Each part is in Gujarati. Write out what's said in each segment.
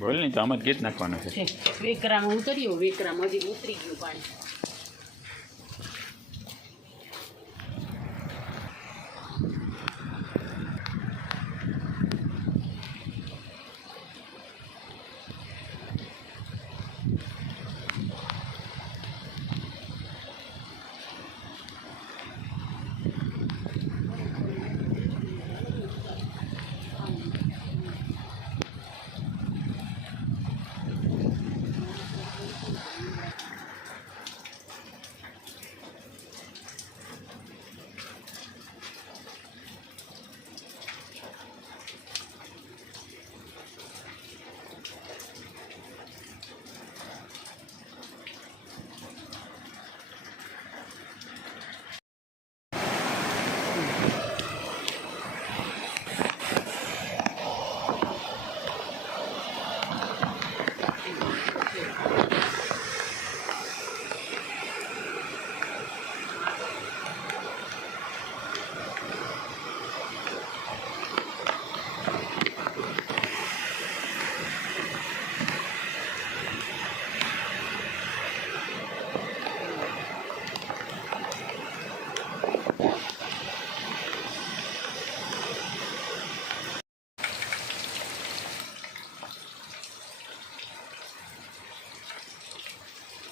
બોલ નહીં તો આમાં ગેટ નાખવાનો છે. છે. ઉતર્યો ઉતર્યું હજી ઉતરી ગયું પાણી.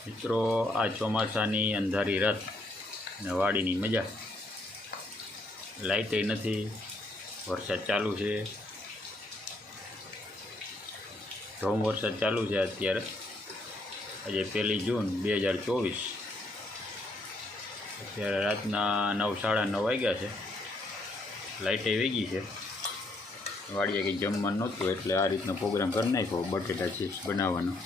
મિત્રો, આ ચોમાસાની અંધારી રાત ને વાડીની મજા. લાઇટે નથી, વરસાદ ચાલુ છે. ધોમ વરસાદ ચાલુ છે અત્યારે. આજે પહેલી જૂન બે હજાર ચોવીસ. અત્યારે રાતના નવ, સાડા નવ વાગ્યા છે. લાઇટે વેગી છે. વાડીએ કંઈ જમવાનું નહોતું, એટલે આ રીતનો પ્રોગ્રામ કરી નાખ્યો, બટેટા ચિપ્સ બનાવવાનો.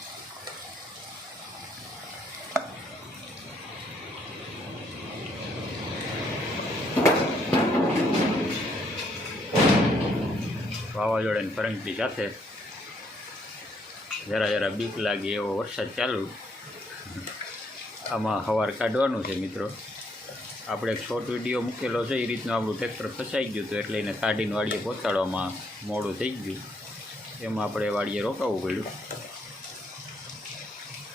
વાવાઝોડાની ફરંગતી સાથે જરા જરા બીક લાગે એવો વરસાદ ચાલુ. આમાં હવાર કાઢવાનું છે મિત્રો. આપણે એક શોર્ટ વીડિયો મૂકેલો છે, એ રીતનું આપણું ટ્રેક્ટર ફસાઈ ગયું હતું, એટલે એને કાઢીને વાડીએ પહોંચાડવામાં મોડું થઈ ગયું. એમાં આપણે વાડીએ રોકાવવું પડ્યું.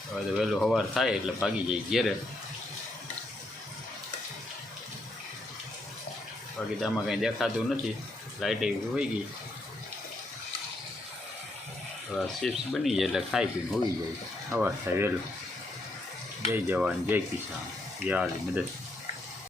હવે તો વહેલું સવાર થાય એટલે ભાગી જાય ઘેરે. બાકી તો આમાં કંઈ દેખાતું નથી. લાઇટ એવી હોઈ ગઈ. હવે ચિપ્સ બની જાય એટલે ખાઈ પીને હોવી જાય. સવાર થાય વહેલું. જય જવાન, જય કિસાન. યાદ મદદ.